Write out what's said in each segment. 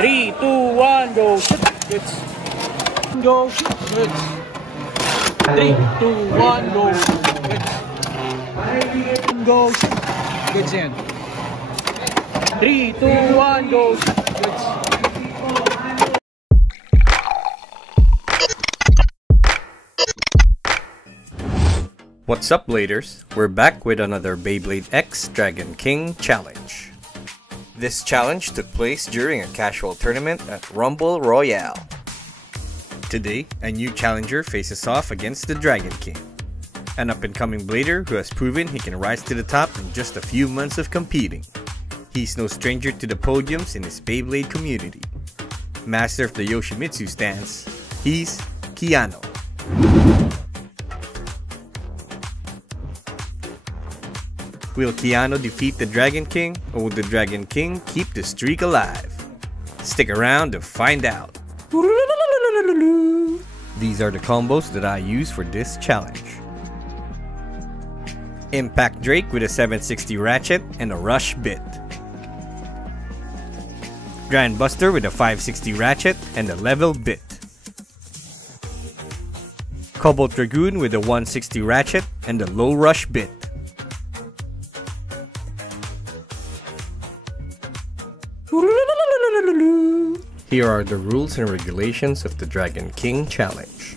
3, 2, 1, go. Shoot. Good. Go. Shoot. Good. 3, 2, 1, go. Good. Go. Shoot. Good, Zen. 3, 2, 1, go. Good. What's up, Bladers? We're back with another Beyblade X Dragon King challenge. This challenge took place during a casual tournament at Rumble Royale. Today, a new challenger faces off against the Dragon King, an up-and-coming blader who has proven he can rise to the top in just a few months of competing. He's no stranger to the podiums in his Beyblade community. Master of the Yoshimitsu stance, he's Keanu. Will Keanu defeat the Dragon King, or will the Dragon King keep the streak alive? Stick around to find out. These are the combos that I use for this challenge. Impact Drake with a 760 ratchet and a rush bit. Grand Buster with a 560 ratchet and a level bit. Cobalt Dragoon with a 160 ratchet and a low rush bit. Here are the rules and regulations of the Dragon King challenge.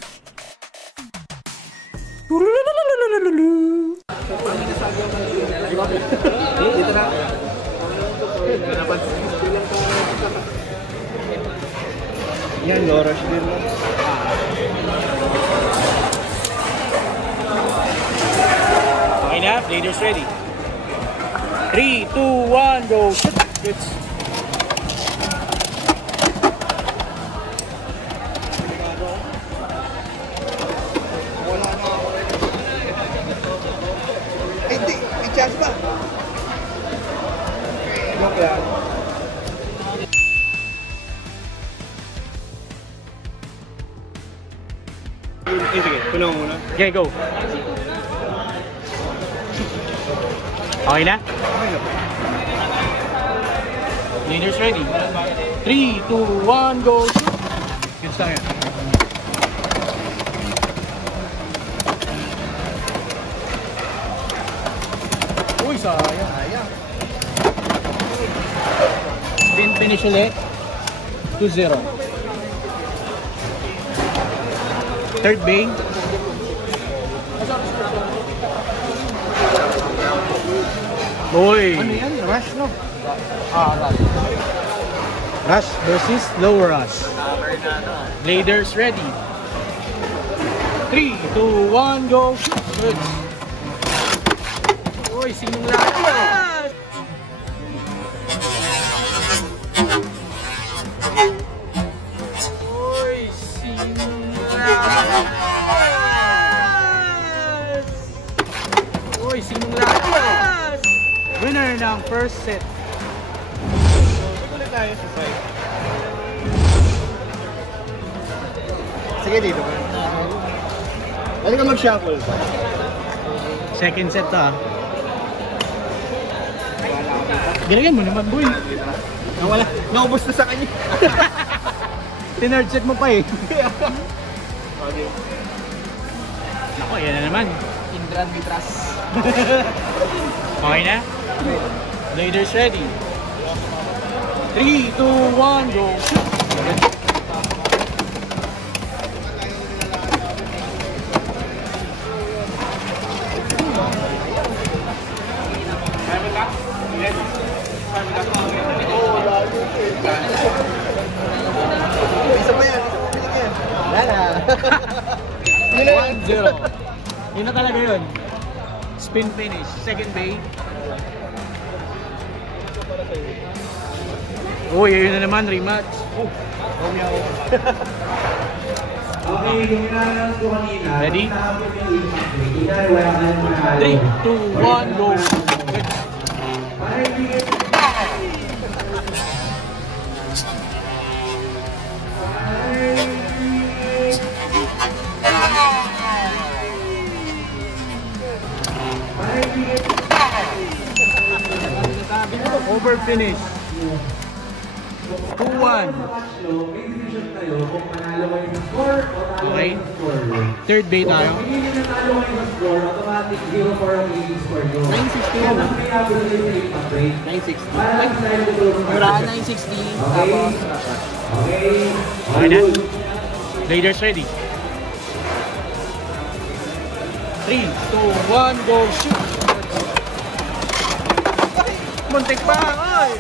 Yan, no rush din mo. Okay na, Bladers ready. 3, 2, 1, go. Shoot. Good. Hindi, may chance ba? Joke lang. Sige, puno mo muna. Okay, go. Okay na? Bladers ready. 3, 2, 1, go. Shoot. Good start. Uy, sayang. Finish ulit. 2-0. Third bay. Uy. Ano yan? Rush, no? Rush. Rush versus low rush. Bladers ready. 3, 2, 1, go. Good. Uy, sinong lahat. Uy, sinong lahat. Uy, sinong lahat. Winner ng first set. Ulit tayo sa side. Sige, dito ba? Ano ka mag-shuffle? Second set to, ah. Ginagyan mo naman, boy. Nawala. Naubos na sa kanya. Tinerd set mo pa eh. Okay. Ako, yan na naman. Indran Vitras. Okay na? Bladers ready. 3, 2, 1, go. Isa pa yan. Wala. 1-0. Yun na talaga yun. Spin finish. Second bay. Uy, yun na naman. Rematch. Ready? 3, 2, 1, go. Good. Over finish. 2-1. Okay. Third bay tayo. 960 na. 960. Wala 960. Tapos, Okay na. Raiders ready. 3, 2, 1, go shoot! Muntik pa! Ay!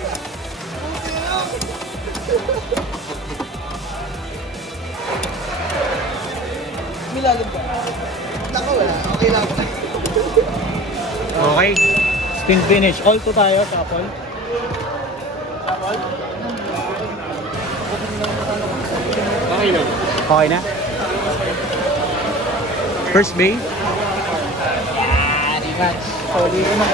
milalim ba? Naka wala. Okay lang. Okay. Spin finish. All to tayo, couple. Okay na. Okay na? First bay. Rematch. Solid na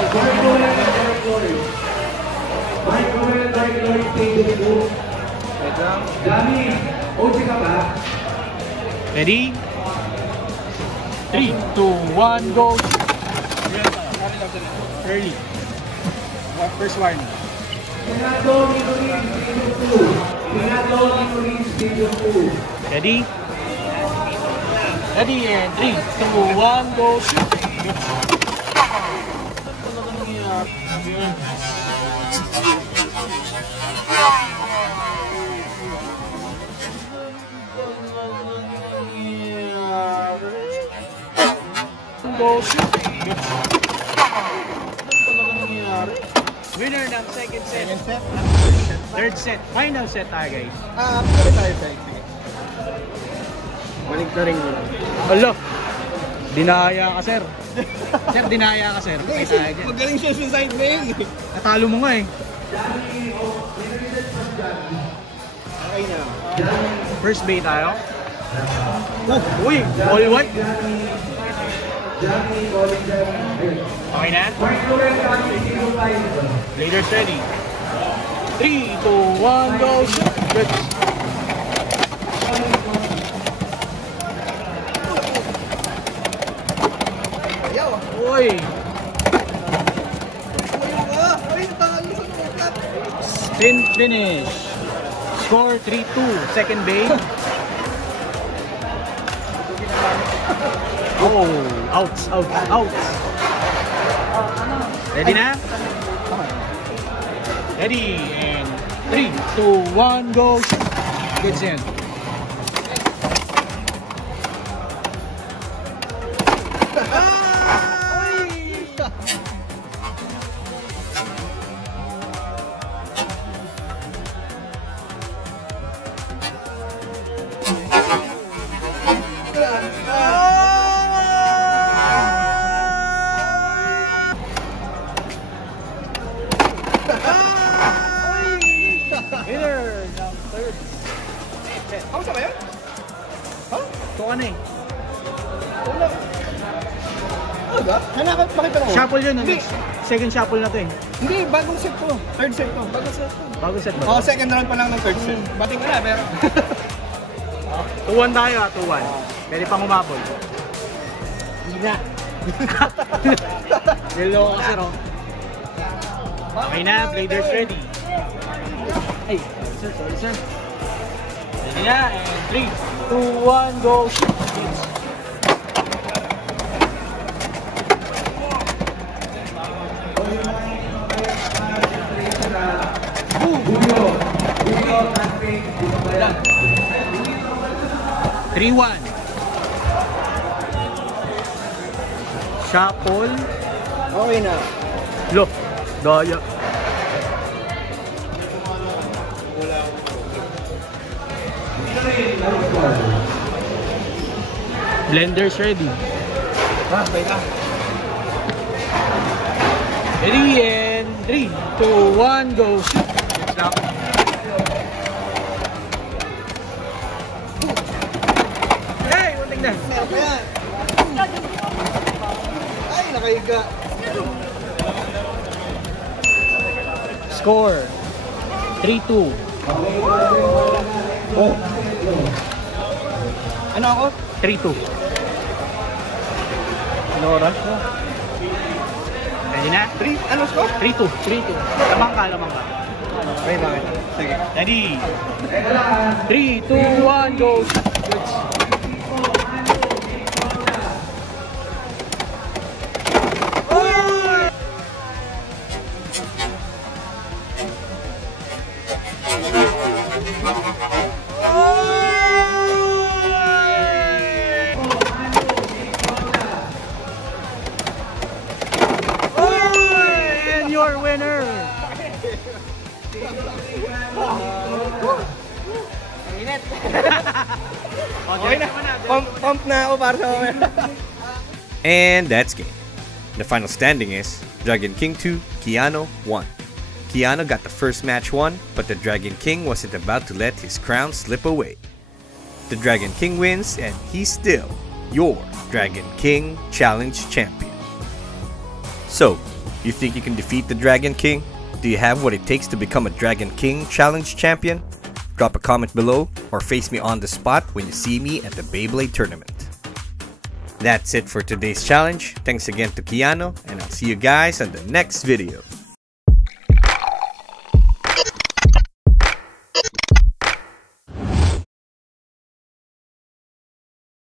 Ready? 3, 2, 1, go! Early. First warning. Ready? Ready and 3, 2, 1, go! Go shoot! Winner ng second set. Second set? Third set. Final set tayo guys. Pwede tayo sa sige. Balik na rin muna. Alo! Dinaya ka sir. Sir, dinaya ka sir. Patay tayo dyan. Magaling siya sa side na yun. Natalo mo nga eh. Okay na. First bay tayo. Uy! All white! Okay na? Raiders ready. 3, 2, 1, go! Shoot! Good! Ayaw. Uy! Ay, talo sa nukat. Spin finish. Score 3-2. Second bay. Oh! Outs! Outs! Outs! Ready na? Ready! And 3, 2, 1, go! Good send. Winner ng third set. Ako sa ba yun? Ha? Ito ka na eh. Wala. Ano ba? Bakit ako? Shuffle yun. Hindi. Second shuffle na to eh. Hindi, bagong set to. Third set to. Bagong set to. Bago set ba? Oo, second round pa lang ng third set. Bating ka na, pero... 2-1 tayo ah, 2-1. Pwede pang umabol. Hindi na. Nilo ka sir oh. Okay na, Raiders ready. Ay, sorry sir. Ready na, and 3, 2, 1, go! Shoot! Three, 1. Shuffle. Okay na. Lo, daya. Blenders ready. Baita. Ready and 3, 2, 1, go! Shoot! Good stop. Hey, muntik na. Meron pa yan. Ay, nakahiga. Score 3-2. Oh. Ano ako? 3-2. Ano oras mo? Ready na? 3, ano score? 3-2. Lamang ka, lamang ka. May bakit? Sige. Ready? 3, 2, 1, go! And your winner! Okay na. Pump na ako para sa mga. And that's game. The final standing is Dragon King 2, Keanu 1. Keanu got the first match won, but the Dragon King wasn't about to let his crown slip away. The Dragon King wins, and he's still your Dragon King Challenge champion. So, you think you can defeat the Dragon King? Do you have what it takes to become a Dragon King Challenge champion? Drop a comment below or face me on the spot when you see me at the Beyblade tournament. That's it for today's challenge. Thanks again to Keanu, and I'll see you guys on the next video.